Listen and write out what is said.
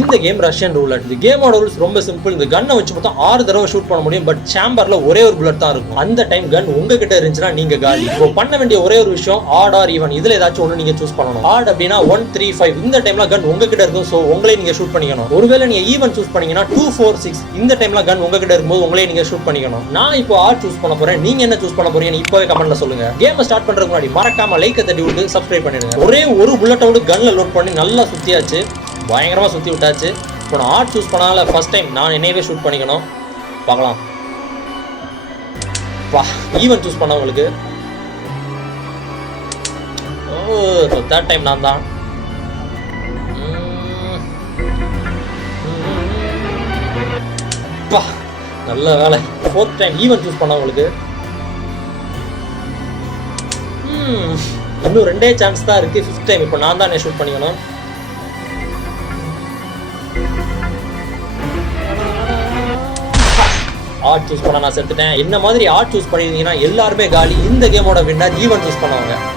இந்த game Russian ரூலட். இந்த கேமோட ரூல்ஸ் ரொம்ப சிம்பிள். இந்த கன்னை வச்சு மொத்தம் 6 தடவை ஷூட் பண்ண முடியும். பட் சேம்பர்ல ஒரே ஒரு புல்லட் தான் இருக்கும். அந்த டைம் கன் உங்ககிட்ட இருந்துச்சுன்னா நீங்க காலி. இப்போ பண்ண வேண்டிய ஒரே ஒரு விஷயம் ஆட் ஆர் ஈவன், இதுல ஏதாச்சும் ஒண்ணு நீங்க சூஸ் பண்ணணும். ஆட் அப்படின்னா 1 3 5, இந்த டைம்ல கன் உங்ககிட்ட இருக்கும். சோ உங்களே நீங்க ஷூட் பண்ணிக்கணும். ஒருவேளை நீங்க ஈவன் சூஸ் பண்ணீங்கன்னா 2 4 6, இந்த டைம்ல கன் உங்ககிட்ட இருக்கும்போது உங்களே நீங்க ஷூட் பண்ணிக்கணும். நான் இப்போ ஆட் சூஸ் பண்ண போறேன். நீங்க என்ன சூஸ் பண்ண போறீங்கன்னு இப்போவே கமெண்ட்ல சொல்லுங்க. கேம் ஸ்டார்ட் பண்றதுக்கு முன்னாடி மறக்காம லைக் தட்டி விட்டு சப்ஸ்கிரைப் பண்ணிடுங்க. ஒரே ஒரு புல்லட்டோட கன்ல லோட் பண்ணி நல்லா சுத்தியாச்சு, பயங்கரமா சுத்தி விட்டாச்சு. இப்போ நான் ஆர்ட் சூஸ் பண்ணால ஃபர்ஸ்ட் டைம் நான் என்னையவே ஷூட் பண்ணிக்கணும். பார்க்கலாம். வா, ஈவன் சூஸ் பண்ணவங்களுக்கு தேர்ட் டைம் நான் தான். நல்ல வேலை. ஃபோர்த் டைம் ஈவன் சூஸ் பண்ணவங்களுக்கு இன்னும் 2 சான்ஸ் தான் இருக்கு. 5th டைம் இப்போ நான் தான் ஷூட் பண்ணிக்கணும். ஆர்ட் சூஸ் பண்ண நான் செத்துட்டேன். என்ன மாதிரி ஆர்ட் சூஸ் பண்ணிருந்தீங்கன்னா எல்லாருமே காலி. இந்த கேமோட வின்னர் ஈவன் சூஸ் பண்ணுவாங்க.